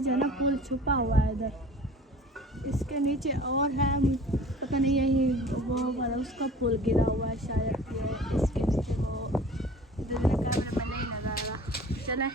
जो है ना पुल छुपा हुआ है इधर, इसके नीचे और है, पता नहीं यही वो वाला उसका पुल गिरा हुआ है शायद, ये इसके नीचे वो इधर कैमरे में नहीं नजर आ रहा। चलें।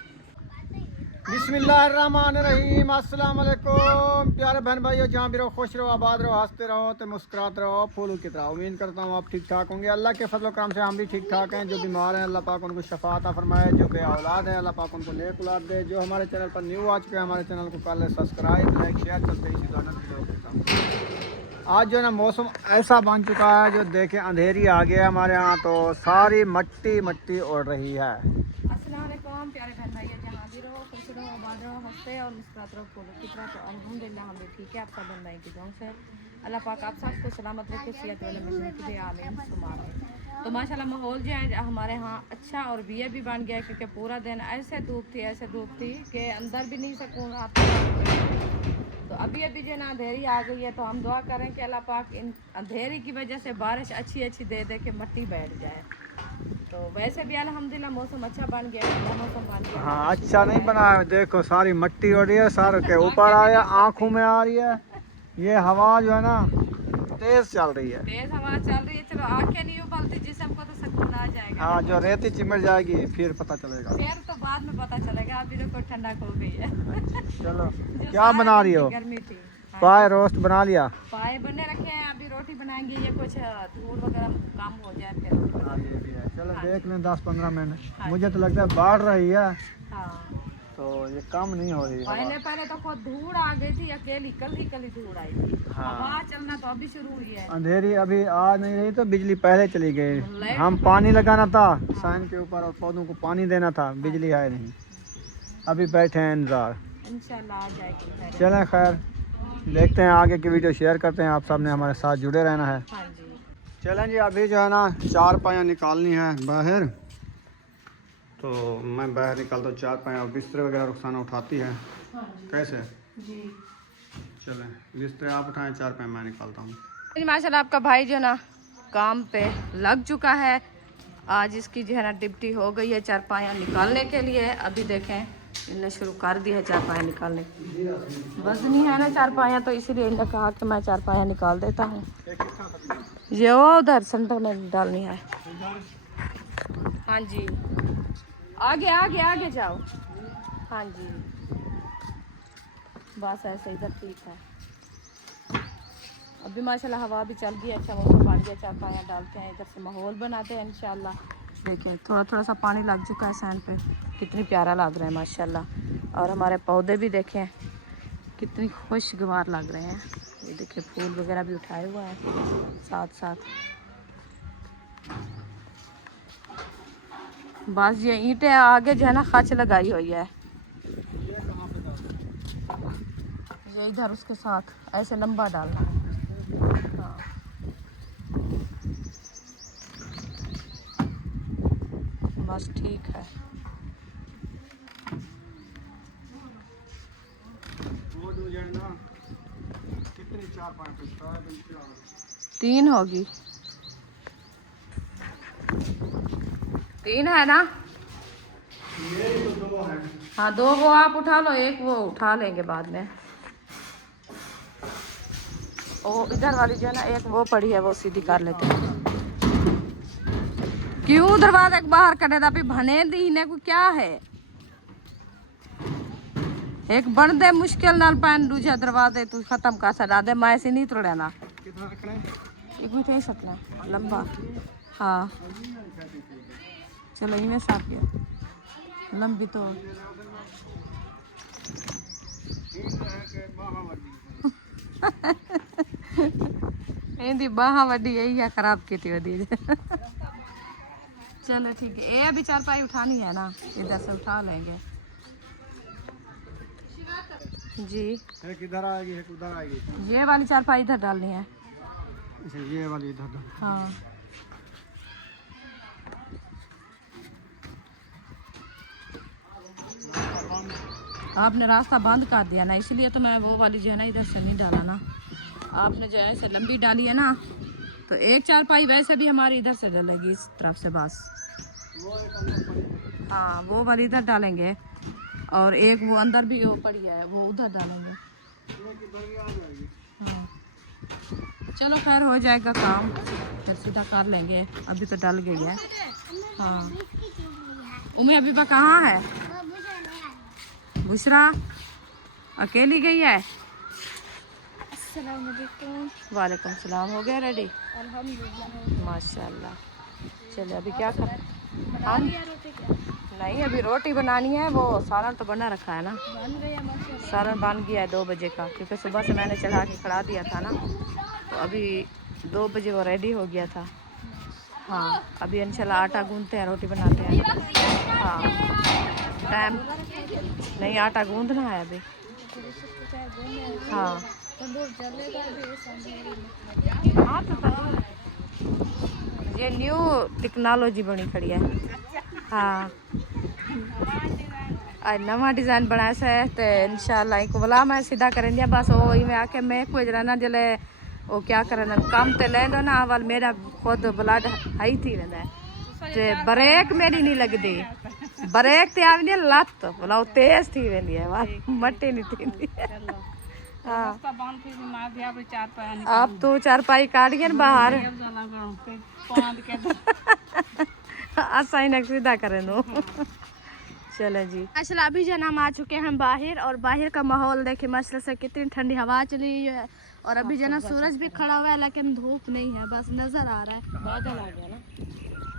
बिस्मिल्लाहिर्रहमानिर्रहीम, अस्सलाम वालेकुम प्यारे बहन भाइयों, जहाँ भी रहो खुश रहो, आबाद रहो, हंसते रहो तो मुस्कुराते रहो, फूलों की तरह। उम्मीद करता हूँ आप ठीक ठाक होंगे। अल्लाह के फजल करम से हम भी ठीक ठाक हैं। जो बीमार हैं अल्लाह पाक उनको शफा अता फरमाए, जो बे औलाद है अल्लाह पाक उनको नेक औलाद दे। जो हमारे चैनल पर न्यू आ चुके हैं हमारे चैनल को कर ले सब्सक्राइब, लाइक शेयर करते इसी आज जो है ना मौसम ऐसा बन चुका है, जो देखें अंधेरी आ गया हमारे यहाँ, तो सारी मट्टी मट्टी उड़ रही है। अस्सलाम वालेकुम प्यारे बहन भाई, जहाँ भी रहो खुश रहो, आबाद रहो, हंसते और मुस्कुराते रहो, फूलों की तरह। तो अल्हम्दुलिल्लाह हम भी ठीक है, आप सब बहन भाई की दुआ से अल्लाह पाक आप सबको सलामत रखे, सेहत वाले मिलने के लिए आमीन सुमा आमीन। तो माशाल्लाह माहौल जो है हमारे यहाँ अच्छा और बिया भी बन गया, क्योंकि पूरा दिन ऐसे धूप थी कि अंदर भी नहीं सकून आता। तो अभी जो ना अंधेरी आ गई है, तो हम दुआ करें कि अल्लाह पाक इन अंधेरी की वजह से बारिश अच्छी दे दे के मिट्टी बैठ जाए। तो वैसे भी अल्हम्दुलिल्लाह मौसम अच्छा बन गया, मौसम बन गया। हाँ अच्छा नहीं बना है, देखो सारी मट्टी हो रही है, सारों के ऊपर आ रही है, आँखों में आ रही है। ये हवा जो है ना तेज चल रही है, तेज हवा चल रही है। चलो आंखें नहीं उबलती जिसम को, तो सकून आ जाएगा। हाँ जो रेती चिमट जाएगी फिर पता चलेगा, फिर तो बाद में पता चलेगा। अभी तो ठंडक हो गई है। चलो क्या बना रही हो? गर्मी थी। पाए रोस्ट बना लिया? पाए बने रखे हैं, अभी रोटी बनाएंगे, ये कुछ धूल वगैरह कम हो जाए फिर। हाँ ये भी है, चलो देख लें 10-15 मिनट। मुझे तो लगता है बाढ़ रही है, हाँ तो ये कम नहीं हो रही है। पहले तो खुद धूल आ गई थी, अकेली कल धूल आई थी। हाँ। हवा चलना तो अभी शुरू हुई है। अंधेरी अभी आ नहीं रही, तो बिजली पहले चली गई। हम पानी लगाना था साइन के ऊपर और पौधों को पानी देना था, बिजली है नहीं, अभी बैठे हैं इंतजार, इंशाल्लाह आ जाएगी। चलें खैर देखते हैं आगे की वीडियो शेयर करते हैं। आप सब ने हमारे साथ जुड़े रहना है। हाँ जी। चलें जी, अभी जो है ना 4 पाया निकालनी है बाहर, तो मैं बाहर निकालता हूँ 4 पाया। बिस्तर वगैरह रुखसाना उठाती है। हाँ कैसे जी। चलें, बिस्तर आप उठाएं, 4 पाया मैं निकालता हूँ। माशाल्लाह आपका भाई जो ना काम पे लग चुका है। आज इसकी जो है ना ड्यूटी हो गई है 4 पाया निकालने के लिए। अभी देखें इन्हें शुरू कर दिया है 4 पाया निकालने। वजनी है ना 4 पाया, तो इसीलिए इन्हें कहा कि मैं 4 पाया निकाल देता हूँ। ये वो उधर सेंटर में डालनी है। हाँ जी, आगे जाओ। हाँ जी, बस ऐसे इधर ठीक है। अभी माशाल्लाह हवा भी चल गई, अच्छा मौसम बन गया। 4 पाया डालते हैं, इधर से माहौल बनाते हैं इंशाल्लाह। देखिए थोड़ा सा पानी लग चुका है सैंड पे, कितनी प्यारा लग रहा है माशाल्लाह। और हमारे पौधे भी देखें कितनी खुशगवार लग रहे हैं। ये देखिए फूल वगैरह भी उठाए हुआ है साथ। बस ये ईंटें आगे जो है ना खच लगाई हुई है, ये इधर उसके साथ ऐसे लंबा डालना है। हाँ। बस ठीक है। 3 होगी, 3 है ना? हाँ 2 वो आप उठा लो, 1 वो उठा लेंगे बाद में। ओ इधर वाली जो है ना 1 वो पड़ी है, वो सीधी कर लेते हैं। क्यों दरवाजा के बाहर कटे था? भने दीने को क्या है, एक बन दे मुश्किल नाल पैन दूजा दरवाजे तू खत्म कर सदा दे। मैं ऐसे नहीं तोड़े ना, कितना रखना है? एक भी थे सकना लंबा। हाँ चलो इन्हें साफ किया लंबी तो इंदी बाहा वड्डी यही है, खराब की थी वडी। चलो ठीक है, ये अभी 4 पाई उठानी है ना, इधर से उठा लेंगे जी। एक इधर आएगी, एक उधर आएगी। ये वाली 4 पाई इधर डालनी है। अच्छा ये वाली इधर। हाँ आपने रास्ता बंद कर दिया ना, इसलिए तो मैं वो वाली जो है ना इधर से नहीं डाला ना। आपने जो है ऐसे लंबी डाली है ना, तो एक 4 पाई वैसे भी हमारी इधर से डलेगी इस तरफ से बस। हाँ वो वाली इधर डालेंगे, और एक वो अंदर भी वो पड़ी है, वो उधर डालेंगे। हाँ चलो खैर हो जाएगा काम, फिर सीधा कर लेंगे। अभी तो डल गई है। हाँ उम्मी अभी कहाँ है? बुशरा अकेली गई है? वालेकुम सलाम। हो गया रेडी? माशाल्लाह। चलिए अभी क्या कर, हम नहीं अभी रोटी बनानी है। वो सालन तो बना रखा है ना, सालन बन गया है 2 बजे का, क्योंकि सुबह से मैंने चढ़ा के खड़ा दिया था ना, तो अभी 2 बजे वो रेडी हो गया था। हाँ अभी इंशाल्लाह आटा गूंदते हैं, रोटी बनाते हैं। हाँ टाइम नहीं, आटा गूंदना है अभी। हाँ हाँ तो ये न्यू टेक्नोलॉजी बनी खड़ी है। हाँ नवा डिज़ाइन बनाया है तो इंशाल्लाह एक बोला मैं सीधा करेंगे बस। वो में आके मैं कोई जना जले वो क्या करना काम तो ले लो ना, वाल मेरा खुद ब्लड हाई थी वेंदा है ते ब्रेक मेरी नहीं लगती, ब्रेक ते आ वेंदी लत बोला तेज थी वेंदी है, वाल मट्टी नहीं थी। हाँ अब तू चारपाई काट गया बाहर ऐसा ही सीधा करें दो। चलो जी माशाल्लाह अभी जो हम आ चुके हैं बाहर, और बाहर का माहौल देखिए माशाल्लाह से कितनी ठंडी हवा चली है। और अभी जना सूरज भी खड़ा हुआ है लेकिन धूप नहीं है, बस नजर आ रहा है। बादल आ गया ना,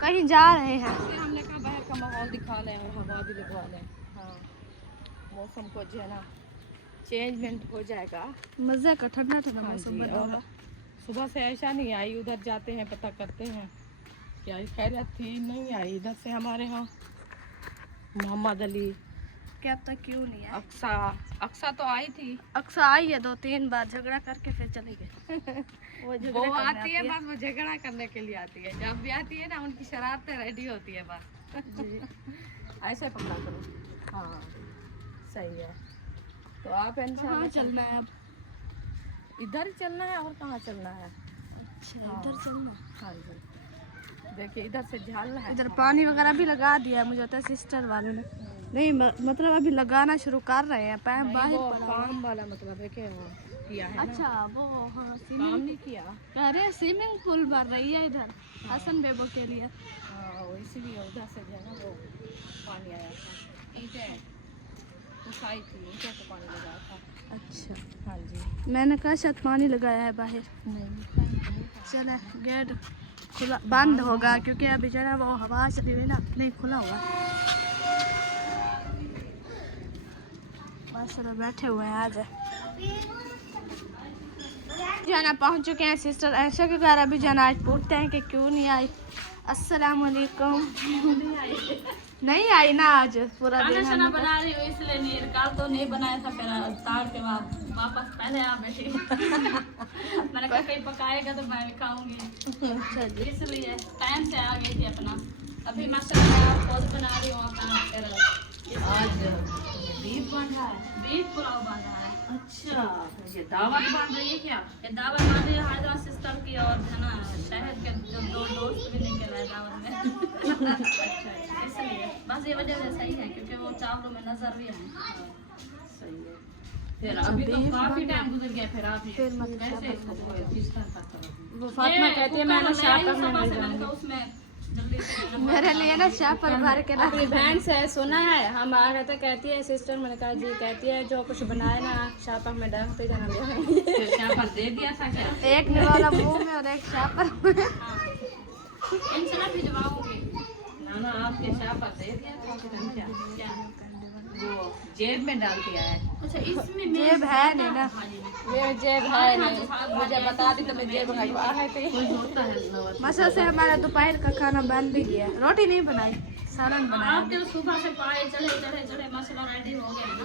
कहीं जा रहे हैं। हमने कहा बाहर का माहौल दिखा लें और हवा भी लगवा लें। हाँ मौसम को जो है ना चेंजमेंट हो जाएगा, मज़े का ठंडा ठंडा मौसम बना होगा। सुबह से ऐसा नहीं आई, उधर जाते हैं पता करते हैं क्या खैरियत थी, नहीं आई इधर से हमारे यहाँ। मोहम्मद अली क्या तक क्यों नहीं है? अक्सा तो आई थी, अक्सा आई है 2-3 बार, झगड़ा करके फिर चली गई। वो आती है बस, वो झगड़ा करने के लिए आती है। जब भी आती है ना उनकी शरारतें रेडी होती है बस। ऐसे पकड़ा करो। हाँ सही है। तो आप इंशाल्लाह चलना है, अब इधर चलना है और कहाँ चलना है? अच्छा इधर चलना। हाँ जी देखिए इधर से झाल है, इधर पानी वगैरह भी लगा दिया है। मुझे लगता है सिस्टर वालों ने नहीं मतलब अभी लगाना शुरू कर रहे हैं। पैप बाहर काम वाला मतलब है कि वो किया है। अच्छा वो हाँ काम नहीं किया, कह रहे स्विमिंग पूल भर रही है इधर हसन बेबो के लिए। हाँ इसीलिए उधर से जो है ना वो पानी आया था, ईंटें उठाई थी, ईंटों को पानी लगाया था। अच्छा हाँ जी मैंने कहा शायद पानी लगाया है बाहर। नहीं चले गेट खुला बंद होगा क्योंकि अभी जो है वो हवा चली हुई ना, नहीं खुला हुआ। माशाल्लाह बैठे हुए हैं। आज जाना पहुंच चुके हैं सिस्टर ऐशा के घर। अभी जाना आज पूछते हैं कि क्यों नहीं आई। अस्सलाम वालेकुम। नहीं आई ना, आज पूरा दिन खाना बना रही हूँ इसलिए नहीं, कल तो नहीं बनाया था, फिर तार के बाद वापस पहले आ बैठी। मैंने कहा कहीं पकाएगा तो मैं भी खाऊंगी, इसलिए टाइम से आ गई थी अपना। अभी माशाल्लाह खुद बना रही हूँ अपना। आज बीफ बन रहा है, बीफ पुलाव बन रहा है। अच्छा ये दावत बन रही है क्या? ये दावत बन रही है हाजरा सिस्टर की, और है ना शहर के जो 2 दोस्त भी निकल रहे दावत में। अच्छा इसलिए बस ये वजह से सही है क्योंकि वो चावलों में नजर भी आए। सही है। फिर अभी तो काफी टाइम गुजर गया, फिर आप कैसे इसको किस तरह करोगे? वो फातिमा कहती है मैंने शापर में नहीं जाऊंगी, उसमें मेरे लिए ना शापर भर के रख। अपनी बहन से सुना है, हम आ रहे थे, कहती है सिस्टर, मैंने कहा जी, कहती है जो कुछ बनाए ना शापर में डालते जाना। ले शापर दे दिया था क्या? एक निवाला मुंह में और एक शापर में। इनसे ना भिजवाऊंगी ना ना, आपके शापर दे दिया था क्या? वो जेब में डाल दिया है। अच्छा इसमें जेब है नहीं ना, ये जेब है नहीं, मुझे बता दी तो मैं जेब हटवा है। मसा से हमारा दोपहर का खाना बन भी गया, रोटी नहीं बनाई, सालन बनाया। आप जो सुबह से पाए चढ़े मसाला रेडी हो गया ना,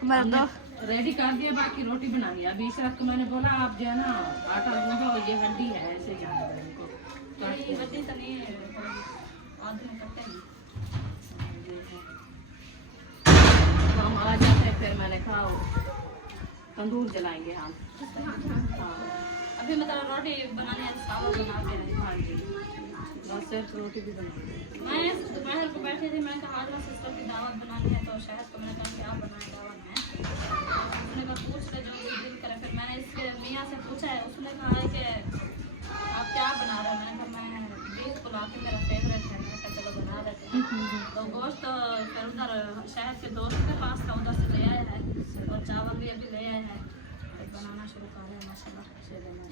हमारा तो रेडी कर दिया, बाकी रोटी बना लिया। अभी इस वक्त मैंने बोला आप जो है ना आटा गूंदो, ये हड्डी है ऐसे जाना है इनको, तो बच्चे तो नहीं है आदमी करते हैं। हम आ जाते फिर मैंने कहा तंदूर जलाएंगे हम। हाँ अभी मतलब रोटी बनाने चावल बना के। हाँ जी बस सिर्फ रोटी भी बना। मैं दोपहर को बैठी थी, मैंने कहा आज मैं सिस्टर की दावत बनानी है, तो शायद तो मैंने कहा क्या बनाए दावत में। उसने कहा पूछ ले जो भी दिल करे। फिर मैंने इसके मियाँ से पूछा है, उसने कहा है कि आप क्या बना रहे हो। मैंने कहा मैं बीफ पुलाव की मेरा फेवरेट है। मैंने कहा चलो बना लेते हैं। तो गोश्त फिर उधर शहर के दोस्त के पास था, उधर से ले आया है, और चावल भी अभी ले आया है। फिर बनाना शुरू कर रहे हैं माशाल्लाह।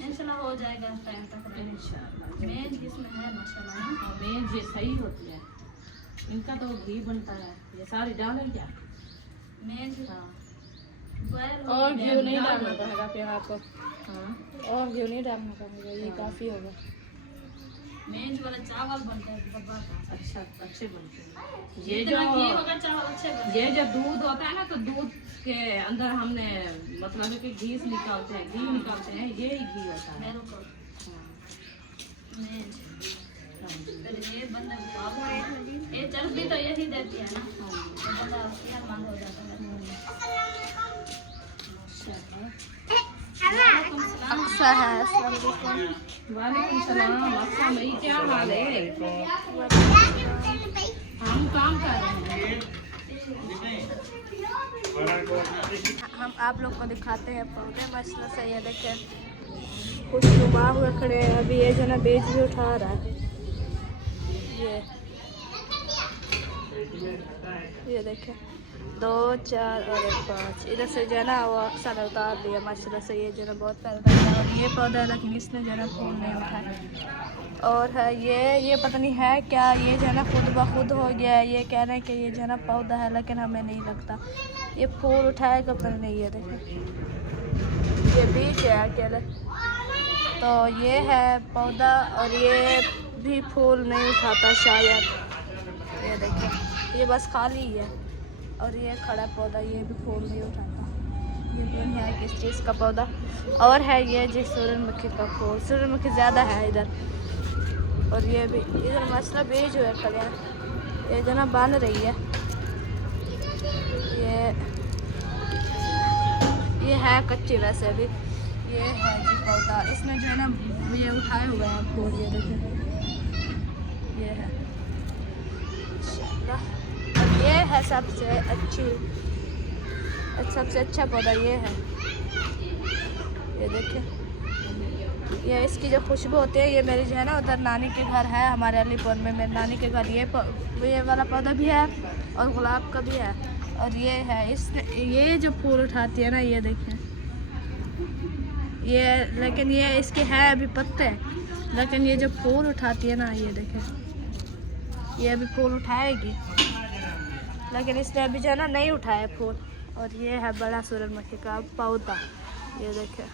इंशाल्लाह हो जाएगा टाइम तक इंशाल्लाह। मेन इसमें है माशाल्लाह। मेन ये सही होती है, इनका तो घी बनता है। ये सारी डालें क्या? मेन हाँ। और घी नहीं डालना पड़ेगा फिर आपको। हाँ, और घी नहीं डालना पड़ेगा, ये काफ़ी होगा। मेन वाला चावल बनता है बब्बा का। अच्छा, अच्छे बनते हैं। ये जो घी होगा चावल अच्छे बनते ये जो दूध होता है ना, तो दूध के अंदर हमने मतलब है कि घी निकालते हैं, घी निकालते हैं, ये ही घी होता है। हैं को। मेन फिर ये बंदा ये चर्बी तो यही देती है ना, तो बंदा सेहतमंद हो जाता है। अक्सा है। वालेकुम सलाम। अच्छा भाई, क्या हाल है? हम काम कर रहे हैं। हम आप लोग को दिखाते हैं पौधे मसला से। ये देखें कुछ नुमा हुए खड़े हैं। अभी ये जो ना बेच भी उठा रहा है। ये देखें 2 4 और 1 5। इधर से जो है ना वो अक्सर उतार दिया माशाल्लाह से। ये जो ना बहुत प्यारा है। और ये पौधा है लेकिन इसने जो ना फूल नहीं उठाया। और है ये पता नहीं है क्या, ये जो है ना खुद ब खुद हो गया है। ये कह रहे हैं कि ये जो है ना पौधा है, लेकिन हमें नहीं लगता ये फूल उठाएगा, पता नहीं। ये देखें ये बीज है अकेले, तो ये है पौधा और ये भी फूल नहीं उठाता शायद। ये देखें ये बस खाली ही है। और ये खड़ा पौधा, ये भी फूल नहीं उठाता। ये नहीं है किस चीज़ का पौधा। और है ये जी सूरजमुखी का फूल। सूरजमुखी ज़्यादा है इधर। और ये भी इधर मसला बीज हुए खड़े हैं। ये जो ना बन रही है। ये है कच्ची वैसे भी। ये है जी पौधा, इसमें जो है ना ये उठाए हुए हैं फूल। ये देखें ये है इंशाल्लाह। और ये है सबसे अच्छा पौधा ये है। ये देखें ये इसकी जो खुशबू होती है, ये मेरी जो है ना उधर नानी के घर है हमारे अलीपुर में। मेरी नानी के घर ये वाला पौधा भी है और गुलाब का भी है। और ये है ये जो फूल उठाती है ना, ये देखें ये, लेकिन ये इसके है अभी पत्ते, लेकिन ये जो फूल उठाती है ना, ये देखें ये अभी फूल उठाएगी, लेकिन इसने अभी जो है ना नहीं उठाया फूल। और ये है बड़ा सूरजमुखी का पौधा। ये देखें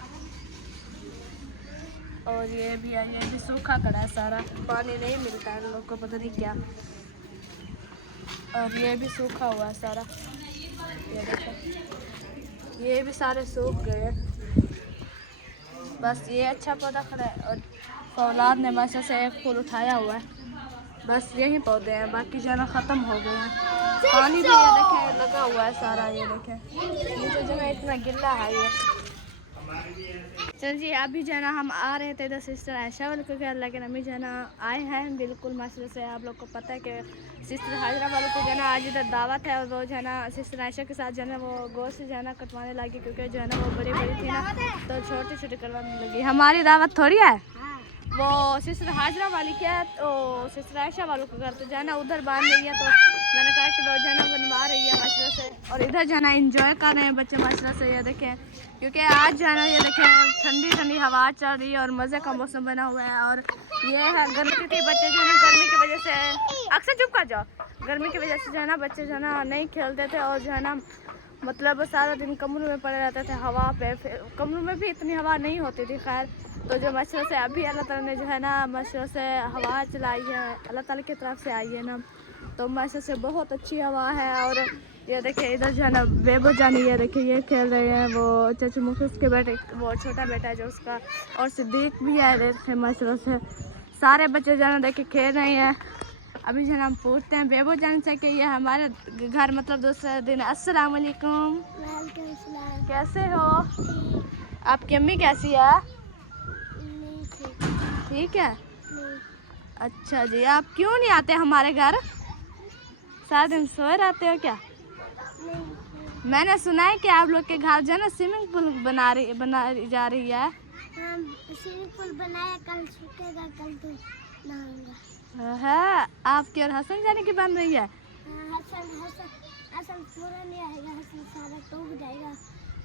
और ये भी सूखा खड़ा है सारा, पानी नहीं मिलता है लोगों को, पता नहीं क्या। और ये भी सूखा हुआ है सारा। ये देखो ये भी सारे सूख गए। बस ये अच्छा पौधा खड़ा है और फौलाद ने माशा से एक फूल उठाया हुआ है। बस यही पौधे हैं, बाकी जो है ना ख़त्म हो गए हैं। पानी भी ये देखें लगा हुआ है सारा। ये देखें ये जो है इतना गिल्ला है ये। चल जी अभी जो है ना हम आ रहे थे इधर सिस्टर आयशा वालों के घर, लेकिन अभी जो है ना आए हैं बिल्कुल माशाल्लाह से। आप लोग को पता है कि सिस्टर हाजरा वालों को जो है ना आज इधर दावत है, और वो जो है ना सिस्टर आयशा के साथ जो है ना वो गोश्त जो है ना कटवाने लगी, क्योंकि जो है ना वो बड़ी बड़ी थी ना, तो छोटी छोटी करवाने लगी। हमारी दावत थोड़ी है, वो सिस्टर हाजरा वाली क्या तो सिस्टर आयशा वालों के घर, तो जो है ना उधर बांध रही है। तो मैंने कहा कि वो जो है ना बनवा रही है माशाल्लाह से, और इधर जो है ना इंजॉय कर रहे हैं बच्चे माशाल्लाह से। ये देखें क्योंकि आज जो है ना ये देखें ठंडी ठंडी हवा चल रही है और मज़े का मौसम बना हुआ है। और ये है गर्मी थी, बच्चे जो है ना गर्मी की वजह से अक्सर चुप कर जाओ, गर्मी की वजह से जो है ना बच्चे जो है ना नहीं खेलते थे, और जो है ना मतलब सारा दिन कमरों में पड़े रहते थे हवा पे। कमरों में भी इतनी हवा नहीं होती थी खैर। तो जो माशाल्लाह से अभी अल्लाह ताला ने जो है ना माशाल्लाह से हवा चलाई है, अल्लाह ताला की तरफ से आई है ना, तो माशाल्लाह से बहुत अच्छी हवा है। और ये देखिए इधर जो है ना बेबो जानी, ये देखिए ये खेल रहे हैं, वो चाचू मुखिस के बेटे, वो छोटा बेटा है जो उसका, और सिद्दीक भी है देखे माशाल्लाह से। सारे बच्चे जो है ना देखिए खेल रहे हैं। अभी जो है ना हम पूछते हैं बेबो जान से कि ये हमारे घर मतलब दूसरे दिन। अस्सलाम वालेकुम, कैसे हो? आपकी अम्मी कैसी है? ठीक है, अच्छा जी, आप क्यों नहीं आते हमारे घर? सारा दिन सोए रहते हो क्या? मैंने सुना है कि आप लोग के घर जो है ना स्विमिंग पूल बना जा रही है। स्विमिंग पूल बनाया, कल सूखेगा, कल तो नहाऊंगा। है आपकी और हसन जाने की बन रही है। हसन पूरा नहीं आएगा, हसन सारा टूट जाएगा,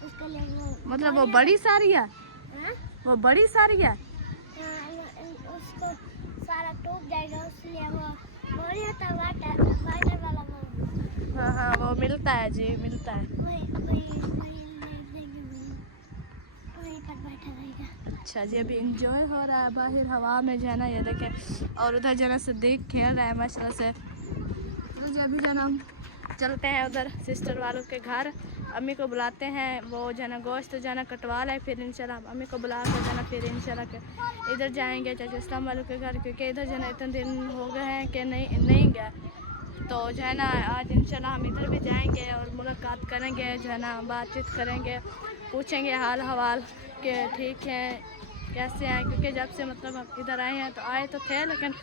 उसके लिए वो मतलब वो बड़ी सारी है। हाँ? वो बड़ी सारी है। उसको सारा टूट जाएगा, उसलिए वो बोरिया था वाटर वाला वो। हाँ, वो मिलता है जी, मिलता है। वही पर बैठा रहेगा। अच्छा जी, अभी इंजॉय हो रहा है बाहर हवा में जो है ना, ये देखें। और उधर जो है ना सिद्दीक खेल रहा है माशाल्लाह से। तो जी अभी जो है ना हम चलते हैं उधर सिस्टर वालों के घर, अम्मी को बुलाते हैं। वो जो है ना गोश्त जो है ना कटवा लाए, फिर इंशाल्लाह अम्मी को बुला कर जो है ना फिर इंशाल्लाह के इधर जाएंगे चाचा इस्लाम वालों के घर, क्योंकि इधर जो है ना इतने दिन हो गए हैं कि नहीं गए। तो जो है ना आज इंशाल्लाह हम इधर भी जाएंगे और मुलाकात करेंगे, जो है ना बातचीत करेंगे, पूछेंगे हाल हवाल के ठीक हैं कैसे हैं, क्योंकि जब से मतलब हम इधर आए हैं तो आए तो थे, लेकिन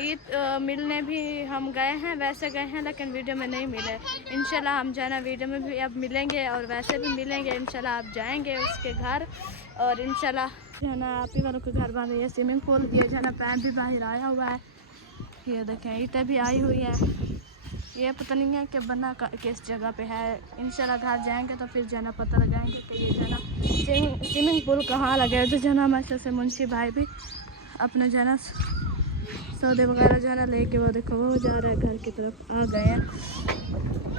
ईद मिलने भी हम गए हैं, वैसे गए हैं लेकिन वीडियो में नहीं मिले। इंशाल्लाह हम जो है ना वीडियो में भी अब मिलेंगे और वैसे भी मिलेंगे इंशाल्लाह। आप जाएंगे उसके घर और इंशाल्लाह जो है ना आप ही वालों के घर बन रही है स्विमिंग पूल। ये जो है ना पैप भी बाहर आया हुआ है, ये देखें ईंटें भी आई हुई हैं। ये पता नहीं है कि बना किस जगह पे है। इंशाल्लाह घर जाएंगे तो फिर जो है ना पता लगाएंगे कि ये जो है ना स्विमिंग पूल कहाँ लगे है। तो जो है ना माशा से मुंशी भाई भी अपने जो है ना सौदे वगैरह जो है ना लेके वो देखो वो जा रहे हैं घर की तरफ, आ गए हैं।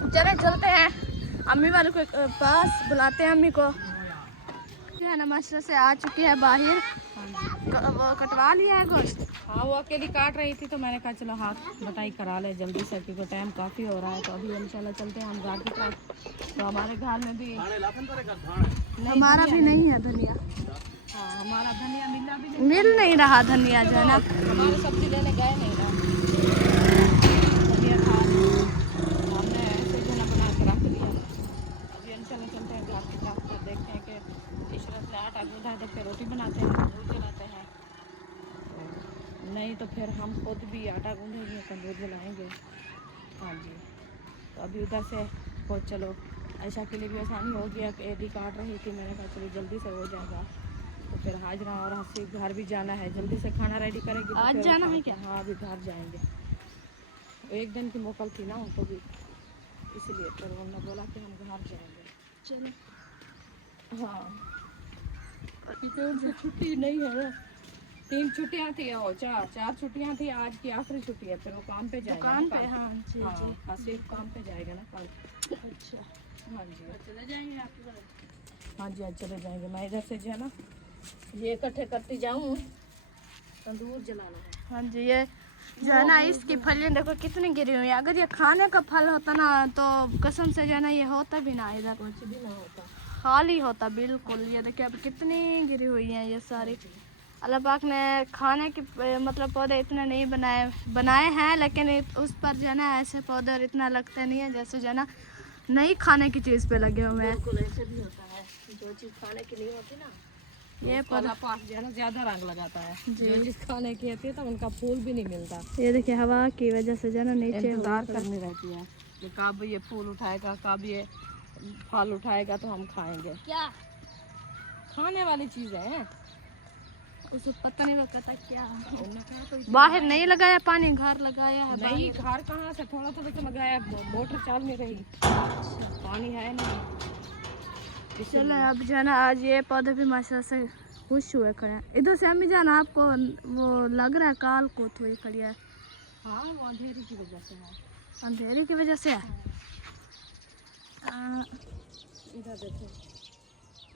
चले चलते हैं अम्मी वालों के पास, बुलाते हैं अम्मी को। जो है ना माशा से आ चुकी है बाहर, वो कटवा लिया है गोश्त। हाँ, वो अकेली काट रही थी तो मैंने कहा चलो हाथ बटाई करा ले जल्दी से, क्योंकि टाइम काफ़ी हो रहा है। तो अभी इंशाल्लाह चलते हैं हम घर की तरफ। तो हमारे घर में भी हमारा भी नहीं है धनिया। हाँ, हमारा धनिया मिल नहीं रहा धनिया जो है ना, हमारे सब्जी लेने गए नहीं ना, धनिया खा हमने ऐसे जो है ना बना के रख दिया। अभी इंशाल्लाह चलते हैं घर की तरफ, तो देखते हैं कि इशरत ने आटा गूंधा है तो फिर रोटी बनाते हैं, तंदूर जलाते हैं। नहीं तो फिर हम खुद भी आटा गूंधेंगे, तंदूर जलाएंगे। हाँ जी, तो अभी उधर से बहुत चलो ऐशा के लिए भी आसानी हो गया कि एडी काट रही थी, मैंने कहा चलो जल्दी से हो जाएगा। तो फिर हाजरा और हंसी घर भी जाना है, जल्दी से खाना रेडी करेगी। तो आज फिर जाना है क्या? हाँ, अभी घर जाएंगे। एक दिन की मोकल थी ना उनको भी, इसलिए फिर उन्होंने बोला कि हम घर जाएंगे। चलो हाँ, क्योंकि छुट्टी नहीं है ना, 3 छुट्टियाँ थी और 4 छुट्टियाँ थी, आज की आखिरी छुट्टी है। फिर वो काम पे जाएगा दुकान ना पे। कल। हाँ जी हाँ, जी, आसिफ काम पे जाएगा ना कल। अच्छा हाँ जी, चले जाएंगे आपके घर। हाँ जी, आज चले जाएंगे। मैं इधर से जो है ना ये इकट्ठे करती जाऊँ, तंदूर जलाना है। हाँ जी, ये जो है ना इसकी फलियाँ देखो कितनी गिरी हुई है। अगर ये खाने का फल होता ना तो कसम से जो है ना ये होता भी ना, इधर कुछ भी ना होता, खाली होता बिल्कुल। ये देखिए अब कितनी गिरी हुई हैं ये सारी। अल्लाह पाक ने खाने के मतलब पौधे इतने नहीं बनाए हैं, लेकिन उस पर जो है ना ऐसे पौधे इतना लगते नहीं है जैसे जो है ना नई खाने की चीज़ पे लगे हुए हैं। बिल्कुल ऐसे भी होता है, जो चीज़ खाने की नहीं होती ना ये पौधा पास जो है ना ज़्यादा रंग लगाता है। जी। जो चीज़ खाने की होती है तो उनका फूल भी नहीं मिलता, ये देखिए हवा की वजह से जो है ना नीचे इंतजार करनी रहती है कि कब ये फूल उठाएगा, कब ये फल उठाएगा तो हम खाएंगे। क्या खाने वाली चीज़ें हैं। उसे पता नहीं लगता क्या। उन्होंने कहा तो बाहर नहीं लगाया पानी, घर लगाया है। नहीं, घर कहाँ से, थोड़ा थोड़ा तो लगाया, मोटर चल नहीं रही, पानी है नहीं। चलो अब जो है ना आज ये पौधे भी माशा से खुश हुए खड़े हैं। इधर से अम्मी जान आपको वो लग रहा है काल को थोड़ी खड़ी है। हाँ, वो अंधेरी की वजह से है। अंधेरी की वजह से है। इधर देखो,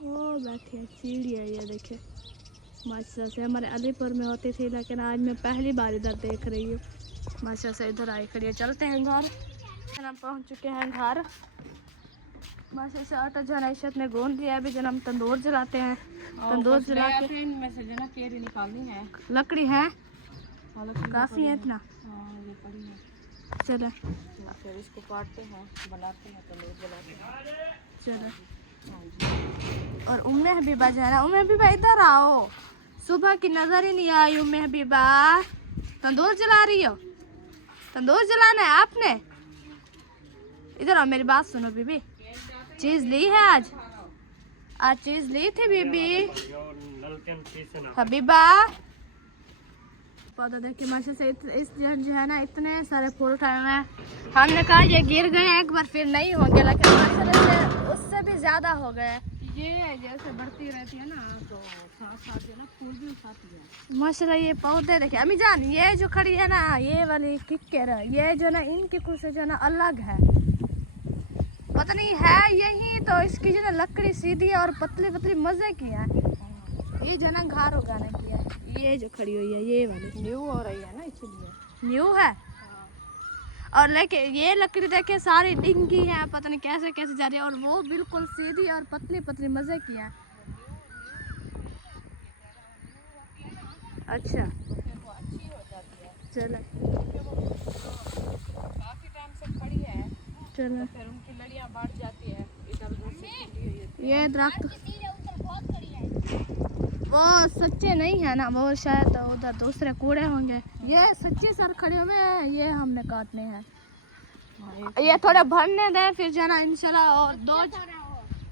वो बैठी है चिड़िया, ये देखे माशा से। हमारे अलीपुर में होती थी लेकिन आज मैं पहली बार इधर देख रही हूँ। माशा से इधर आई खड़ी है। चलते हैं घर। हम पहुँच चुके हैं घर। माशा से आटा जो है इशरत ने गूंद लिया। अभी जब हम तंदूर जलाते हैं, तंदूर जला के इनमें से जो ना केरी निकालनी है। लकड़ी है लकड़ी काफ़ी है इतना। हाँ, ये पड़ी है। चलो तो फिर इसको काटते हैं, बनाते हैं, तंदूर जलाते हैं। चलो। हाँ जी, और उम्मे हबीबा जो है ना, उम्मे हबीबा इधर आओ, सुबह की नज़र ही नहीं आई उम्मे हबीबा। तंदूर जला रही हो? तंदूर जलाना है आपने? इधर आओ, मेरी बात सुनो बीबी। चीज ली है आज चीज ली थी बीबी? हबीबा पौधा देखिए माशा से इस जो है ना इतने सारे फूल उठाए हुए हैं। हमने कहा ये गिर गए एक बार फिर नहीं होंगे, लेकिन माशाल्लाह से उससे भी ज्यादा हो गए। ये जैसे बढ़ती रहती है ना तो साथ साथ जो ना फूल भी उठाती है माशाल्लाह ये पौधे देखिए। अम्मी जान ये जो खड़ी है ना ये वाली किक्कर ये जो ना इनकी कुछ से जो ना अलग है, पता नहीं है यही तो इसकी जो ना लकड़ी सीधी है और पतली पतली मजे की है। ये जो ना घर उगाने की है। ये जो खड़ी हुई है ये वाली न्यू हो रही है ना इसलिए न्यू है। और लेके ये लकड़ी देखे सारी डिंगी है, पता नहीं कैसे कैसे जा रही है, और वो बिल्कुल सीधी और पतली पतली मजे की है। अच्छा चलो काफी टाइम से खड़ी है चलो फिर उनकी लड़ियां बढ़ जाती है इधर उधर से खुली हुई होती ये दरख्त वो सच्चे नहीं है ना, वो शायद उधर दूसरे कूड़े होंगे। ये सच्चे सर खड़े हुए हैं, ये हमने काटने हैं। ये थोड़े भरने दे फिर जाना इंशाल्लाह। और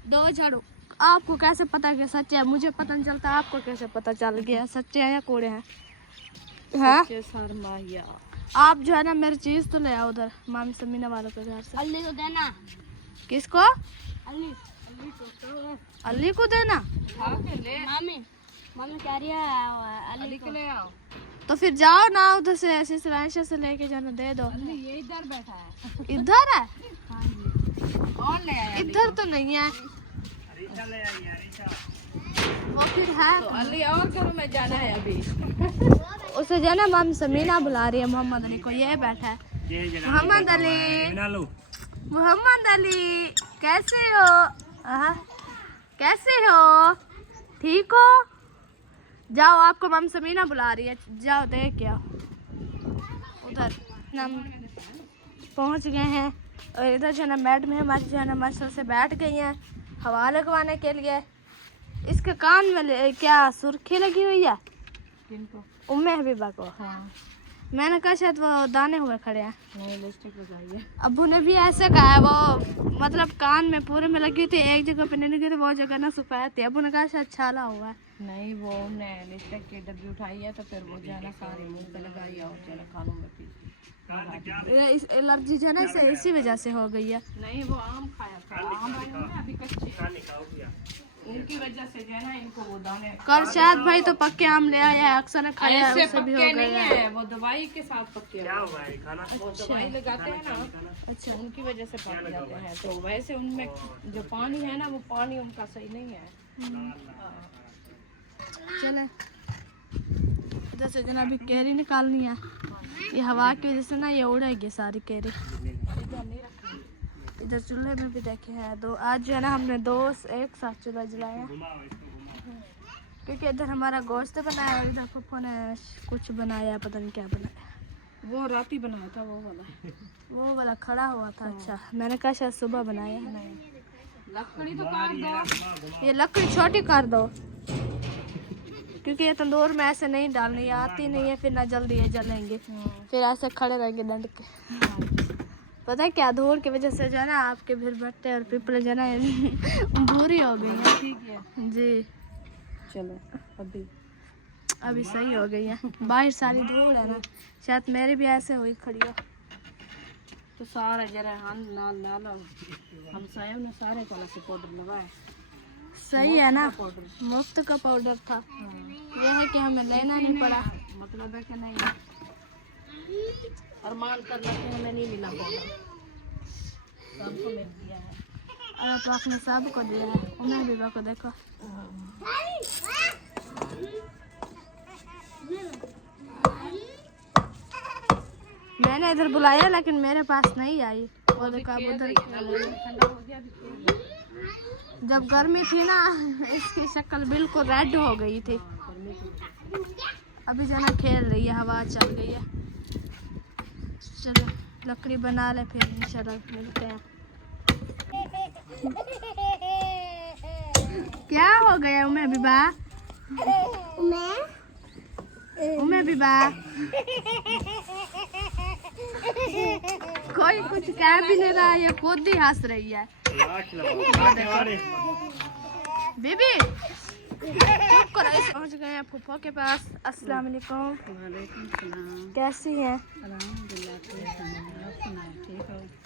दो झाड़ू। आपको कैसे पता कि सच्चे है? मुझे पता नहीं चलता, आपको कैसे पता चल गया सच्चे हैं या कूड़े हैं? हाँ है सर माहिया आप जो है ना मेरी चीज तो ले आओ उधर मामी समीना वालों के घर से। अल्ली को देना। किसको? अल्ली अली को देना। खा के ले मम्मी कह रही है अली के ले आओ तो फिर जाओ ना उधर से सिस्टर आयशा से लेके जाना, दे दो। ये इधर बैठा है इधर है? कौन ले आया इधर तो नहीं है। वो फिर है तो अली और घरों में जाना है अभी उसे जो ना मामी समीना बुला रही है मोहम्मद अली को। ये बैठा है मोहम्मद अली। मोहम्मद अली कैसे हो? कैसे हो? ठीक हो? जाओ आपको मामी समीना बुला रही है, जाओ देख के आओ। उधर हम पहुंच गए हैं और इधर जो है ना मैडम है हमारी जो है ना मास्टर से बैठ गई हैं हवा लगवाने के लिए। इसके कान में क्या सुर्खी लगी हुई है? किनको? उम्मे हबीबा को। हाँ मैंने कहा शायद वो दाने हुए खड़े हैं। नहीं लिपस्टिक लगाइए अब्बू ने भी ऐसे कहा है, वो मतलब कान में पूरे में लगी थी, एक जगह पे नहीं लगी थी, वो जगह ना सफेद थी। अब्बू ने कहा शायद छाला हुआ है। नहीं वो उन्होंने लिपस्टिक की डब्बी उठाई है तो फिर वो जो है ना सारी मुंह पे लगाई है और जो है ना कानों में पी इस एलर्जी जो है ना इसे इसी वजह से हो गई है। नहीं वो आम खाया था आम आए हैं ना अभी कच्चे उनकी वजह से जो है ना इनको वो दाने कल शायद भाई तो पक्के आम ले आया है, अक्सर ने खाया है, ऐसे उससे भी हो पक्के गया नहीं है। है वो दवाई के साथ पक्के हैं। वो दवाई लगाते हैं ना अच्छा उनकी वजह से पक जाते हैं। तो वैसे उनमें जो पानी है ना वो पानी उनका सही नहीं है। चले इधर से जना अभी कैरी निकालनी है। ये हवा की वजह से ना ये उड़ेगी सारी कैरी। इधर चूल्हे में भी देखे हैं दो। आज जो है ना हमने एक साथ चूल्हा जलाया क्योंकि इधर हमारा गोश्त बनाया और इधर पप्पू ने कुछ बनाया, पता नहीं क्या बनाया। वो रात ही बनाया था वो वाला खड़ा हुआ था। अच्छा मैंने कहा शायद सुबह बनाया। नहीं लकड़ी तो काट दो। ये लकड़ी छोटी कर दो क्योंकि ये तंदूर में ऐसे नहीं डालनी, आती नहीं है फिर ना जल्दी ये जलेंगे, फिर ऐसे खड़े रहेंगे डंड के। पता है क्या धूल की वजह से जो है ना आपके फिर भट्टे और पिपले जो है ना बुरी हो गई है। ठीक है जी चलो अभी सही हो गई है। बाहर सारी धूल है ना, शायद मेरी भी ऐसे हुई खड़ी हो। तो सारा जरा हम नाल हम साहब ने सारे को से पाउडर लगाया। सही है ना, पाउडर मुफ्त का पाउडर था। यह है कि हमें लेना नहीं पड़ा। मतलब है कि नहीं अरमान कर लेते हमें नहीं मिला पाउडर सबको मिल गया है। अरे तो आपने सबको दिया है। उन्हें भी को देखो मैंने इधर बुलाया लेकिन मेरे पास नहीं आई। वो देखो अब उधर ठंडा हो गया जब गर्मी थी ना इसकी शक्ल बिल्कुल रेड हो गई थी। अभी जो है ना खेल रही है, हवा चल गई है। चलो लकड़ी बना ले फिर इंशाल्लाह मिलते हैं। क्या हो गया उमे बिबा? उमे हबीबा कोई कुछ कह भी नहीं रहा, ये खुद ही हंस रही है। बीबी चुप करो। पहुंच गए हैं फूफो के पास। अस्सलाम वालेकुम। कैसी हैं?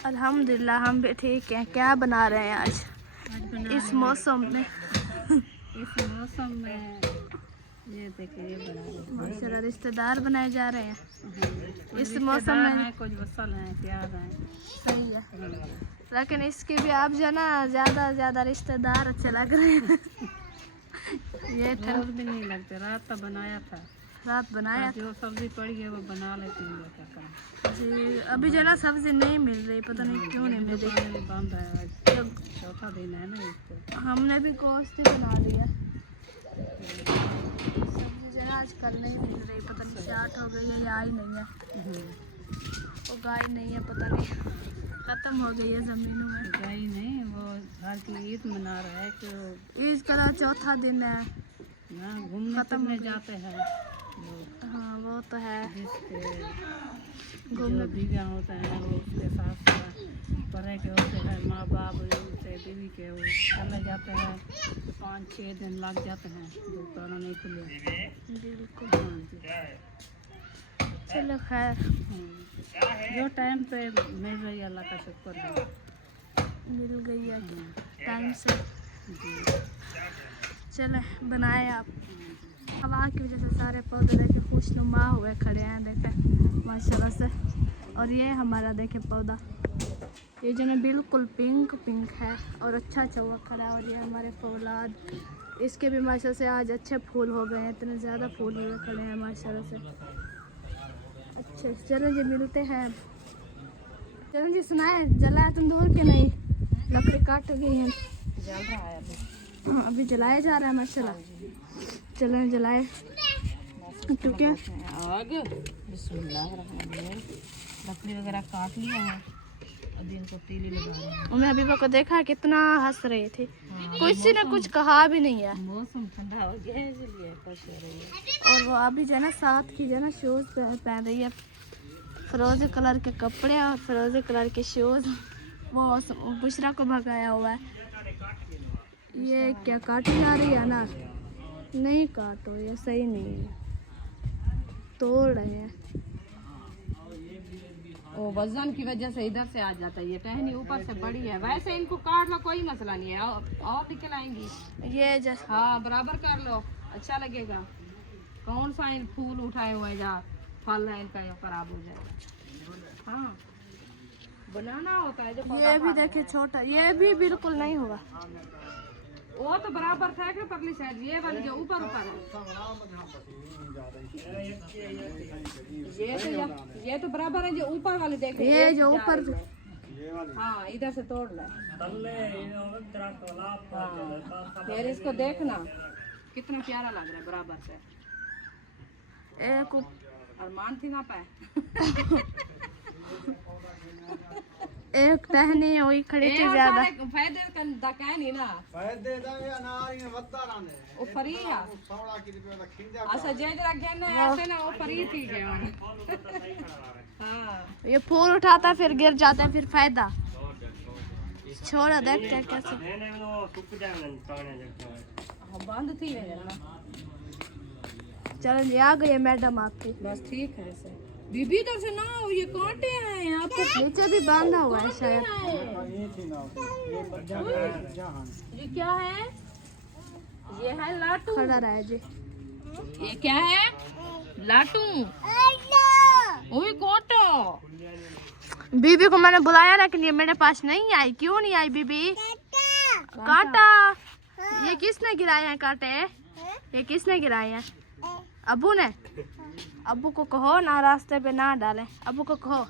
अल्हम्दुलिल्लाह हम भी ठीक हैं। क्या बना रहे हैं आज इस मौसम में? ये देखिए बना रहे हैं। माशाल्लाह रिश्तेदार बनाए जा रहे हैं इस मौसम में। कुछ बसल हैं, प्याज हैं। सही है, लेकिन इसके भी आप जो ना ज़्यादा रिश्तेदार अच्छे लग रहे हैं। ये रोज भी नहीं लगते, रात का बनाया था। रात बनाया जो सब्जी पड़ी है वो बना लेती हूँ। क्या करें जी, अभी जो ना सब्जी नहीं मिल रही, पता नहीं क्यों नहीं मिल रही। बंद है, आज चौथा दिन है ना इसको। हमने भी गोश्त ही बना लिया। सब्जी जो ना आजकल नहीं मिल रही, पता नहीं स्टार्ट हो गई है या आई नहीं है। वो गाय नहीं है, पता नहीं ख़त्म हो गई है ज़मीनों में। गाय नहीं, वो घर की ईद मना रहा है कि ईद का चौथा दिन है ना, घूमने फिरने जाते हैं लोग। हाँ वो तो है, जिसके घूमने बीवियाँ होते हैं वो उसके साथ पढ़े के होते हैं, माँ बाप से बीवी के वो चले जाते हैं। 5-6 दिन लग जाते हैं, दुकान नहीं खुले। बिल्कुल। हाँ जी। चलो खैर, जो टाइम पे मिल रही है अल्लाह का शुक्र है। मिल गई है टाइम से। जी। चले बनाए आप। हवा की वजह से सारे पौधे देखे खुशनुमा हुए खड़े हैं, देखे माशाल्लाह से। और ये हमारा देखे पौधा, ये जो ना बिल्कुल पिंक है और अच्छा चौक खड़ा है। और ये हमारे फौलाद, इसके भी माशाल्लाह से आज अच्छे फूल हो गए हैं, इतने ज़्यादा फूल हुए खड़े हैं माशाल्लाह से। अच्छे चलो जी मिलते हैं। चलो जी सुनाए, जलाया तुम दूर के नहीं? लकड़ी काट गई है, जल रहा है अभी। हाँ अभी जलाया जा रहा है माशाल्लाह। चलो जलाए क्योंकि आग बिस्मिल्लाहिर्रहमानिर्रहीम। लकड़ी वगैरह काट लिया है, अभी इनको तीली लगा रहे हैं। उन्हें हबीबा को देखा कितना हंस रही थी, किसी ने कुछ कहा भी नहीं है। मौसम ठंडा हो गया है इसलिए खुश हो रही है। और वो अभी जो है ना साथ की जो है ना शूज़ पहन रही है, फिरोज़ी कलर के कपड़े और फिरोज़ी कलर के शूज़। वो बुशरा को भगाया हुआ है। ये क्या काटी जा रही है ना? नहीं काटो, ये सही नहीं है, तोड़ रहे हैं। वो वजन की वजह से इधर से आ जाता है, ये टहनी ऊपर से बड़ी है। वैसे इनको काट लो, कोई मसला नहीं है, और निकल आएंगी। ये जैसे हाँ बराबर कर लो, अच्छा लगेगा। कौन सा इन फूल उठाए हुए हैं जहाँ फल है इनका, ये खराब हो जाएगा। हाँ बनाना होता है जो ये भी देखिए छोटा, ये भी बिल्कुल नहीं होगा। वो तो बराबर फेंक लो पतली साइड, ये वाली जो ऊपर है ये तो बराबर है। जो ऊपर वाले देखो, ये जो ऊपर, हाँ इधर से तोड़ ले। फिर इसको देखना कितना प्यारा लग रहा है बराबर से। एक अरमान थी ना पाए। एक टहनी हुई खड़ी थी ज्यादा। फायदे का दका नहीं ना, फायदे दा ये अनार ये वद्दा रहने वो फरी है। सौड़ा की रुपए दा खिंजा अच्छा जे जरा गन्ने ऐसे ना वो फरी थी के। हाँ ये फूल उठाता फिर गिर जाता है, फिर फायदा छोड़ा। देखते हैं कैसे बंद थी ना। चलो जी आ गई है मैडम आपकी। बस ठीक है ऐसे। बीबी इधर से ना हो, ये कांटे हैं यहाँ पे, नीचे भी बांधा हुआ है शायद। ये थी ना ये जहां ये क्या है? ये है लाटू। खड़ा रहा है जी। ये क्या है? लाटू। ओए कोटो। बीबी को मैंने बुलाया लेकिन ये मेरे पास नहीं आई। क्यों नहीं आई बीबी? कांटा। ये किसने गिराए हैं कांटे? ये किसने गिराए हैं? अब्बू ने। अब्बू को कहो ना रास्ते पे ना डालें, अब्बू को कहो।